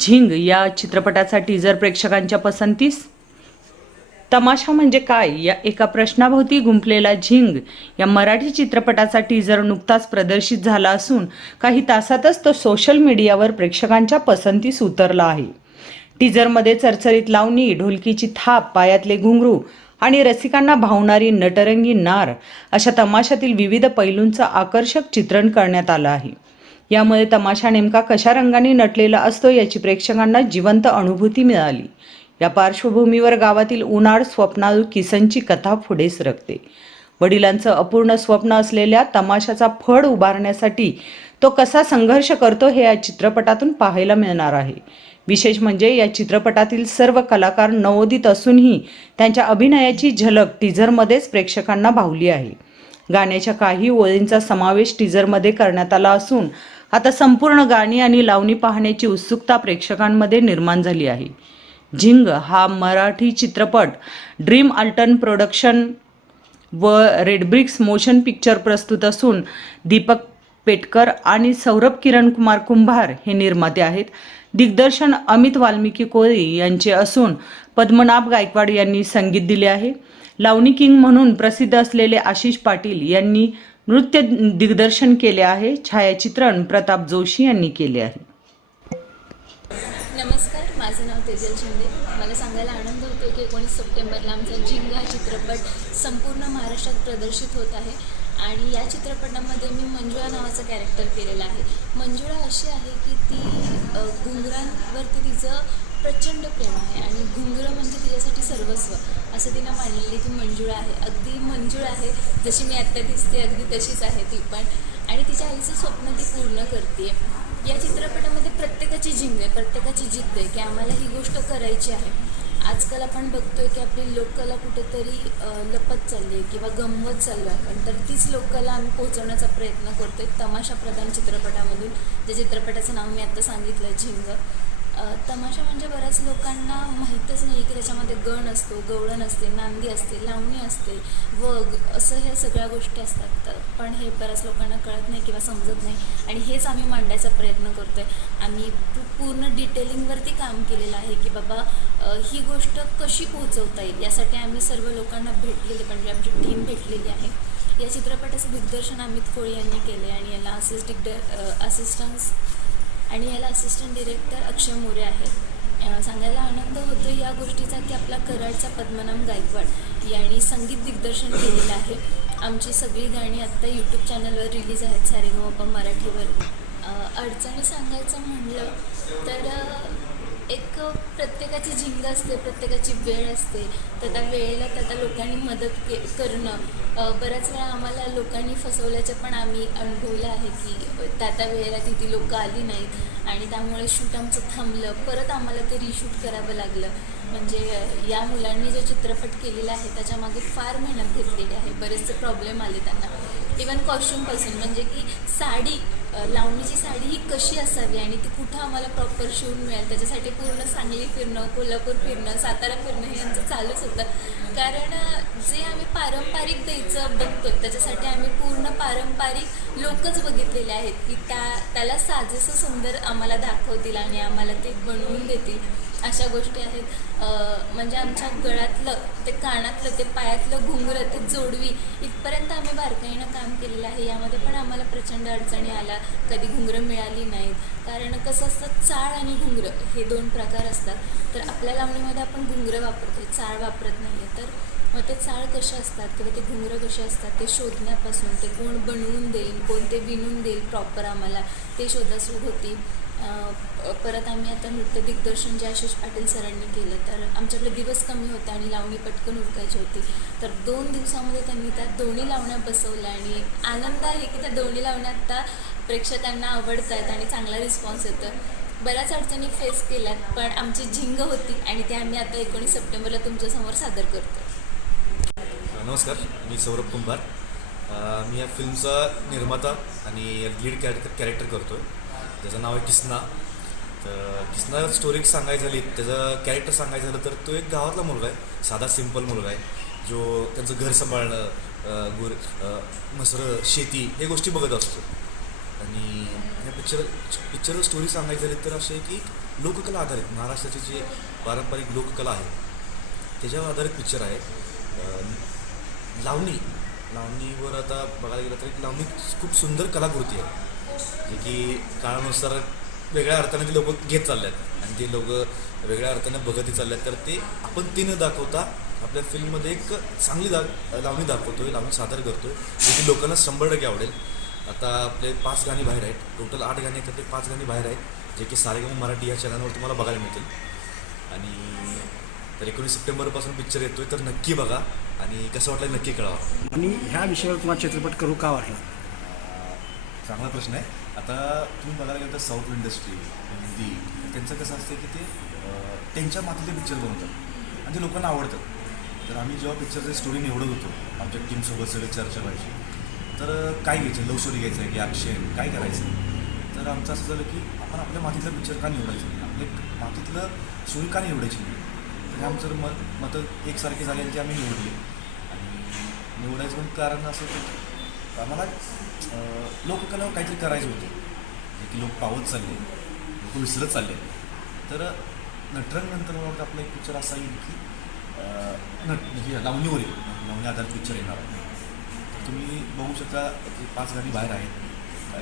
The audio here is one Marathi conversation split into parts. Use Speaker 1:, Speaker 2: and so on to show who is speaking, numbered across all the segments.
Speaker 1: झिंग या चित्रपटाचा टीजर प्रेक्षकांच्या पसंतीस तमाशा म्हणजे काय या एका प्रश्नाभोवती गुंफलेला झिंग या मराठी चित्रपटाचा टीजर नुकताच प्रदर्शित झाला असून काही तासातच तो सोशल मीडियावर प्रेक्षकांच्या पसंतीस उतरला आहे. टीजरमध्ये चरचरीत लावणी ढोलकीची थाप पायातले घुंगरू आणि रसिकांना भावणारी नटरंगी नार अशा तमाशातील विविध पैलूंचं आकर्षक चित्रण करण्यात आलं आहे. यामुळे तमाशा नेमका कशा रंगाने नटलेला असतो याची प्रेक्षकांना जिवंत अनुभूती मिळाली. या पार्श्वभूमीवर गावातील उन्हाळ स्वप्नाळू किसनची कथा पुढे सरकते. वडिलांचं अपूर्ण स्वप्न असलेल्या तमाशाचा फड उभारण्यासाठी तो कसा संघर्ष करतो हे या चित्रपटातून पाहायला मिळणार आहे. विशेष म्हणजे या चित्रपटातील सर्व कलाकार नवोदित असूनही त्यांच्या अभिनयाची झलक टीझरमध्येच प्रेक्षकांना भावली आहे. गाण्याच्या काही ओळींचा समावेश टीझरमध्ये करण्यात आला असून आता संपूर्ण गाणी आणि लावणी पाहण्याची उत्सुकता प्रेक्षकांमध्ये निर्माण झाली आहे. झिंग हा मराठी चित्रपट ड्रीम अल्टन प्रोडक्शन व रेडब्रिक्स मोशन पिक्चर प्रस्तुत असून दीपक पेटकर आणि सौरभ किरण कुमार कुंभार हे निर्माते आहेत. दिग्दर्शन अमित वाल्मिकी कोळी यांचे असून पद्मनाभ गायकवाड यांनी संगीत दिले आहे. लावणी किंग म्हणून प्रसिद्ध असलेले आशिष पाटील यांनी नृत्य दिग्दर्शन केले आहे छायाचित्रण प्रताप जोशी यांनी केले आहे.
Speaker 2: नमस्कार माझं नाव तेजल शिंदे. मला सांगायला आनंद होतो की एकोणीस सप्टेंबरला आमचा झिंग हा चित्रपट संपूर्ण महाराष्ट्रात प्रदर्शित होत आहे आणि या चित्रपटामध्ये मी मंजुळा नावाचं कॅरेक्टर केलेलं आहे. मंजुळा अशी आहे की ती घुंगरांवरती तिचं प्रचंड प्रेम आहे आणि घुंगरं म्हणजे तिच्यासाठी सर्वस्व. असं तिनं मांडलेली ती मंजूळ आहे. अगदी मंजूळ आहे. जशी मी आत्ता दिसते अगदी तशीच आहे ती पण. आणि तिच्या आईचं स्वप्न ती पूर्ण करते या चित्रपटामध्ये प्रत्येकाची जिंग आहे प्रत्येकाची जिद्द आहे की आम्हाला ही गोष्ट करायची आहे. आजकाल आपण बघतोय की आपली लोककला कुठेतरी लपत चालली आहे किंवा गमवत चाललो आहे आपण. तर तीच लोककला आम्ही पोहोचवण्याचा प्रयत्न करतोय. तमाशा प्रधान चित्रपटामधून. ज्या चित्रपटाचं नाव मी आता सांगितलं झिंग. तमाशा म्हणजे बऱ्याच लोकांना माहीतच नाही की त्याच्यामध्ये गण असतो गवळण असते नांदी असते लावणी असते वग असं ह्या सगळ्या गोष्टी असतात. तर पण हे बऱ्याच लोकांना कळत नाही किंवा समजत नाही. आणि हेच आम्ही मांडायचा प्रयत्न करतो आहे आम्ही पूर्ण डिटेलिंगवरती काम केलेलं आहे की बाबा ही गोष्ट कशी पोहोचवता येईल? यासाठी आम्ही सर्व लोकांना भेटलेले म्हणजे आमची टीम भेटलेली आहे. या चित्रपटाचं दिग्दर्शन अमित कोळी यांनी केले आणि याला असिस्ट दिग्द असिस्टन्स आणि याला असिस्टंट डिरेक्टर अक्षय मोरे आहेत. सांगायला आनंद होतो या गोष्टीचा की आपला कराडचा पद्मनाम गायकवाड यांनी संगीत दिग्दर्शन केलेलं आहे. आमची सगळी गाणी आत्ता यूट्यूब चॅनलवर रिलीज आहेत सारेगमपा मराठीवर. अडचणी सांगायचं म्हणलं तर एक प्रत्येकाची झिंग असते प्रत्येकाची वेळ असते. तर त्या वेळेला त्या त्या लोकांनी मदत के करणं. बऱ्याच वेळा आम्हाला लोकांनी फसवल्याचं पण आम्ही अनुभवलं आहे की त्या त्या वेळेला तिथे लोकं आली नाहीत आणि त्यामुळे शूट आमचं थांबलं. परत आम्हाला ते रिशूट करावं लागलं. म्हणजे या मुलांनी जो चित्रपट केलेला आहे त्याच्यामागे फार मेहनत घेतलेली आहे. बरेचसे प्रॉब्लेम आले त्यांना. इवन कॉस्ट्युमपासून म्हणजे की साडी लावणीची साडी ही कशी असावी आणि ती कुठं आम्हाला प्रॉपर शिवून मिळेल? त्याच्यासाठी पूर्ण सांगली फिरणं कोल्हापूर फिरणं सातारा फिरणं हे यांचं चालूच होतं. कारण जे आम्ही पारंपरिक द्यायचं बघतो त्याच्यासाठी आम्ही पूर्ण पारंपरिक लोकच बघितलेले आहेत की त्या त्याला साजेसं सुंदर आम्हाला दाखवतील आणि आम्हाला ते बनवून देतील. अशा गोष्टी आहेत. म्हणजे आमच्या गळ्यातलं ते कानातलं ते पायातलं घुंगरं ते जोडवी इथपर्यंत आम्ही बारकाईनं काम केलेलं आहे. यामध्ये पण आम्हाला प्रचंड अडचणी आल्या. कधी घुंगरं मिळाली नाहीत. कारण कसं असतं चाळ आणि घुंगरं हे दोन प्रकार असतात. तर आपल्या लावणीमध्ये आपण घुंगरं वापरतो चाळ वापरत नाही आहे तर मग ते चाळ कसे असतात किंवा ते घुंगरं कसे असतात ते शोधण्यापासून ते कोण बनवून देईल कोण ते विणून देईल प्रॉपर आम्हाला ते शोधा सुरू होती. परत आम्ही आता नृत्य दिग्दर्शन जे आशिष पाटील सरांनी केलं तर आमच्याकडे दिवस कमी होते आणि लावणी पटकन उरकायची होती. तर दोन दिवसामध्ये त्यांनी त्या दोन्ही लावण्या बसवल्या आणि आनंद आहे की त्या दोन्ही लावण्या आता प्रेक्षकांना आवडत आहेत आणि चांगला रिस्पॉन्स येतो. बऱ्याच अडचणी फेस केल्यात पण आमची झिंग होती आणि ते आम्ही आता एकोणीस सप्टेंबरला तुमच्यासमोर सादर करतो
Speaker 3: नमस्कार मी सौरभ कुंभार. मी या फिल्मचा निर्माता आणि लीड कॅरेक्टर कॅरेक्टर करतो आहे त्याचं नाव आहे किसना. तर किसना स्टोरी सांगायची झाली त्याचं कॅरेक्टर सांगायचं झालं तर तो एक गावातला मुलगा आहे साधा सिंपल मुलगा आहे जो त्यांचं घर सांभाळणं गुर मसर शेती हे गोष्टी बघत असतो. आणि ह्या पिक्चर पिक्चर स्टोरी सांगायची झाली तर असे की लोककला आधारित महाराष्ट्राची जी पारंपरिक लोककला आहे त्याच्यावर आधारित पिक्चर आहे. लावणी. लावणीवर आता बघायला गेलं तर एक लावणी खूप सुंदर कलाकृती आहे. जे की काळानुसार वेगळ्या अर्थाने ते लोक घेत चालल्यात आणि ते लोक वेगळ्या अर्थाने बघतही चालल्यात. तर ते आपण ते न दाखवता आपल्या फिल्ममध्ये एक चांगली दा लावणी दाखवतोय लावणी सादर करतोय जे की लोकांना शंभर टक्के आवडेल. आता आपले पाच गाणी बाहेर आहेत. टोटल आठ गाणी आहेत ते पाच गाणी बाहेर आहेत जे की सारेगम मराठी या चॅनलवर तुम्हाला बघायला मिळतील. आणि तर एकोणीस सप्टेंबरपासून पिक्चर येतोय तर नक्की बघा. आणि कसं वाटलं नक्की कळवा.
Speaker 4: आणि ह्या विषयावर तुम्हाला चित्रपट करू का वाटला?
Speaker 3: चांगला प्रश्न आहे. आता तुम्ही बघायला गेलं तर साऊथ इंडस्ट्री हिंदी त्यांचं कसं असतं की ते अं, त्यांच्या मातीतले पिक्चर बनवतात. आणि ते लोकांना आवडतात तर आम्ही जेव्हा पिक्चरची स्टोरी निवडत होतो आमच्या टीमसोबत सगळे चर्चा व्हायची. तर अं, काय घ्यायचं? लव्ह स्टोरी घ्यायचं आहे की ॲक्शन काय करायचं? तर आमचं असं झालं की आपण आपल्या मातीतलं पिक्चर का निवडायचं नाही? आपल्या मातीतलं स्टोरी का निवडायची नाही? हे आमचं मत मतं एकसारखे झाले आणि ते आम्ही निवडले. आणि निवडायचं पण कारण असं होतं की आम्हाला लोककला काहीतरी करायचं होतं. जे की लोक पावत चालले लोक विसरत चालले. तर नटरंग नंतर मला वाटतं आपला एक पिक्चर असा येईल की नट म्हणजे लावणीवर येईल. लावणी आधारित पिक्चर येणार. आहे तर तुम्ही बघू शकता पाच गाणी बाहेर आहेत.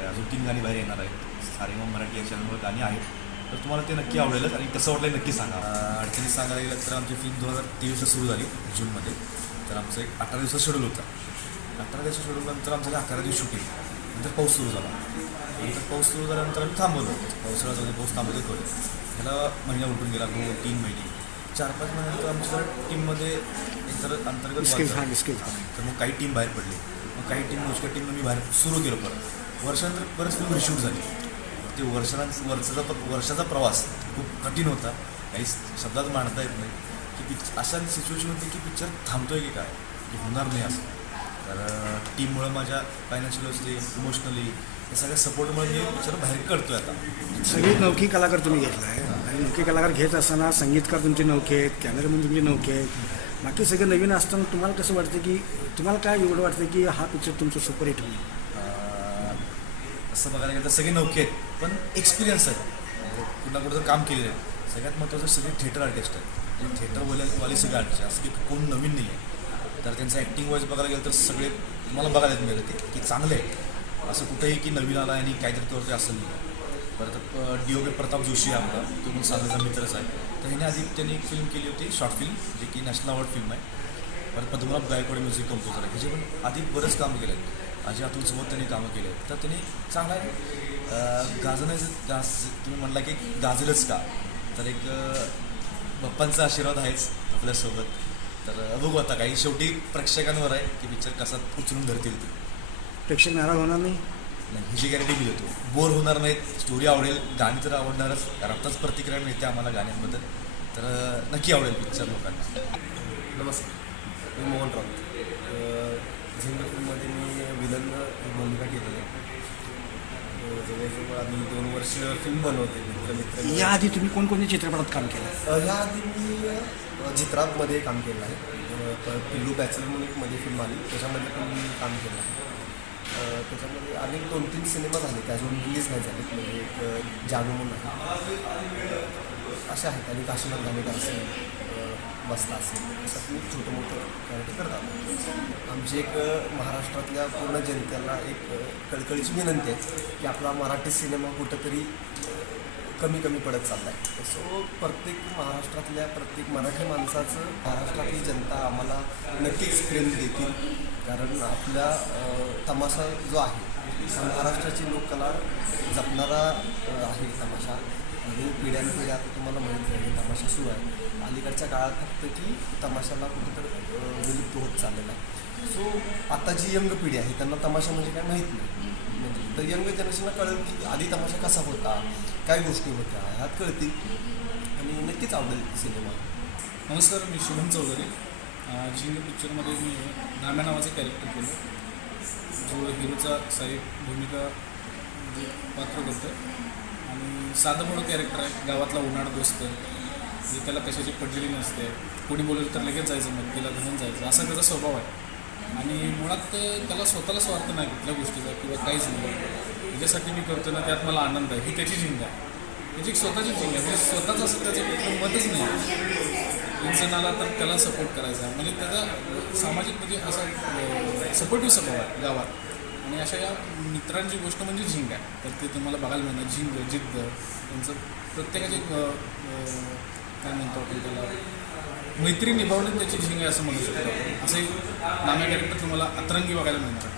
Speaker 3: अजून तीन गाणी बाहेर येणार आहेत. सारेगाव मराठी या चॅनलवर गाणी आहेत. तर तुम्हाला ते नक्की आवडेलच आणि कसं वाटलं हे नक्की सांगा. अं, अडचणी सांगायला गेलं तर आमची फिल्म दोन हजार तेवीसला सुरू झाली जूनमध्ये. तर आमचं एक अठरा दिवसाचं शेड्यूल होतं. अठरा दिवसाच्या शेड्यूल नंतर आमचं अकरा दिवस शूटिंग नंतर पाऊस सुरू झाला. नंतर पाऊस सुरू झाल्यानंतर आम्ही थांबवलो. पावसाळा जाऊन पाऊस थांबवतो करू ह्याला महिना उलटून गेला दोन तीन महिने. चार पाच महिन्यानंतर आमच्या जरा टीममध्ये एकतर अंतर्गत
Speaker 4: हा
Speaker 3: तर मग काही टीम बाहेर पडली. मग काही टीम मोजक्या टीमनं मी बाहेर सुरू केलं परत. वर्षानंतर परत फिल्म रिशूट झाली. ते वर्षानं वर्षाचा प्र- वर्षाचा प्रवास खूप कठीण होता. काही शब्दात मांडता येत नाही. की पिक्च अशा सिच्युएशन होती की पिक्चर थांबतोय की काय? की होणार नाही असं. तर टीममुळं माझ्या फायनान्शियल असते इमोशनली हे सगळ्या सपोर्टमुळे मी पिक्चर बाहेर करतोय आता.
Speaker 4: सगळी नौकी कलाकार तुम्ही घेतला आहे आणि नौकी कलाकार घेत असताना संगीतकार तुमचे नौके आहेत कॅमेरामॅन तुमचे नौके आहेत. बाकी सगळे नवीन असताना तुम्हाला कसं वाटतं की तुम्हाला काय एवढं वाटतं की हा पिक्चर तुमचं सुपरहिट होईल?
Speaker 3: असं बघायला गेलं तर सगळे नौके आहेत. पण एक्सपिरियन्स आहे. कुठं कुठं काम केलेलं आहे. सगळ्यात महत्त्वाचं सगळे थिएटर आर्टिस्ट आहेत. म्हणजे थिएटरवाले सगळे आर्टिस्ट असं की कोण नवीन नाही आहे तर त्यांचं ॲक्टिंग वाईज बघायला गेलं तर सगळे तुम्हाला बघायला मिळेल ते की चांगले आहे असं कुठंही की नवीन आला आणि काहीतरी करतोय असं नाही परत D O K Pratap Joshi आहे आपला तो पण साधाचा मित्रच आहे. तर ह्याने आधी त्यांनी एक फिल्म केली होती शॉर्ट फिल्म जे की नॅशनल अवॉर्ड फिल्म आहे. परत पद्मनाभ गायकवाड म्युझिक कंपोजर आहे. ह्याचे पण आधी बरंच काम केलं आहे अजय अतुलसोबत त्यांनी कामं केले आहेत. तर त्यांनी चांगला गाजण्याचं गाज तुम्ही म्हणला की गाजलंच का? तर एक बाप्पांचा आशीर्वाद आहेच आपल्यासोबत. तर बघू आता काही. शेवटी प्रेक्षकांवर आहे की पिक्चर कसा उचलून धरतील ते.
Speaker 4: प्रेक्षक नाराज होणार नाही?
Speaker 3: नाही ह्याची गॅरंटी मी देतो. बोर होणार नाहीत स्टोरी आवडेल गाणी तर आवडणारच. कारण आत्ताच प्रतिक्रिया मिळते आम्हाला गाण्यांबद्दल. तर नक्की आवडेल पिक्चर लोकांना.
Speaker 5: नमस्कार. मी मोहन राऊत. फिल्ममध्ये मी विलन भूमिका केलेली आहे. जवळजवळ आम्ही दोन वर्ष फिल्म बनवते मित्र मित्र
Speaker 4: याआधी तुम्ही कोणकोणत्या चित्रपटात काम केलं?
Speaker 5: अ, ह्याआधी मी अ, चित्रामध्ये काम केलं आहे. पिल्लू बॅचलर म्हणून एक मध्ये फिल्म आली. त्याच्यामध्ये पण मी काम केलं आहे. त्याच्यामध्ये अनेक दोन तीन सिनेमा झाले. ते अजून रिलीज नाही झाले. म्हणजे एक जाणू म्हणून आहे. अशा आहेत. आणि काशीनाथ गाणेकर असेल अ, बसता असेल. असं मी छोटं मोठं कॅरेक्टर करत आहोत आमची एक महाराष्ट्रातल्या पूर्ण जनतेला एक कळकळीची विनंती आहे की आपला मराठी सिनेमा कुठंतरी कमी कमी पडत चालला आहे सो प्रत्येक महाराष्ट्रातल्या प्रत्येक मराठी माणसाचं महाराष्ट्रातली जनता आम्हाला नक्कीच प्रेम देतील. कारण आपल्या तमाशा जो आहे महाराष्ट्राची लोककला जपणारा आहे तमाशा. आणि पिढ्यानपिढ्या आता तुम्हाला माहिती आहे तमाशा सुरू आहे. अलीकडच्या काळात फक्त की तमाशाला कुठेतरी विलुप्त होत चाललेला आहे. सो आता जी यंग पिढी आहे त्यांना तमाशा म्हणजे काय माहीत नाही. म्हणजे तर यंग जनरेशनला कळेल की आधी तमाशा कसा होता काय गोष्टी होत्या ह्यात कळतील. आणि नक्कीच आवडेल सिनेमा.
Speaker 6: नमस्कार मी शुभम चौधरी. जी पिक्चरमध्ये मी नाम्या नावाचं कॅरेक्टर केलं जो हिरोचा साईड भूमिका म्हणजे पात्र करतो आणि साधं मोठं कॅरेक्टर आहे गावातला उन्हाळ दोस्त जे म्हणजे त्याला कशाची पडलेली नसते. कोणी बोललं तर लगेच जायचं मग तिला धरून जायचं. असा त्याचा स्वभाव आहे. आणि मुळात त्याला स्वतःला स्वार्थ नाही कुठल्या गोष्टीचा किंवा काहीच नाही. त्याच्यासाठी मी करतो ना त्यात मला आनंद आहे. ही त्याची झिंग आहे. त्याची एक स्वतःची झिंग आहे. म्हणजे स्वतःच असं त्याचं कुठलं मतच नाही आला तर त्याला सपोर्ट करायचा आहे. म्हणजे त्याचा सामाजिक म्हणजे असा सपोर्टिव्ह स्वभाव आहे गावात. आणि अशा या मित्रांची गोष्ट म्हणजे झिंग आहे. तर ते तुम्हाला बघायला मिळणार. झिंग जिद्द त्यांचं प्रत्येकाचे काय म्हणतो आपण त्याला? मैत्री निभावणे त्याची झिंग आहे असं म्हणू शकतो आपण. असंही नाम्या कॅरेक्टर तुम्हाला अतरंगी बघायला मिळणार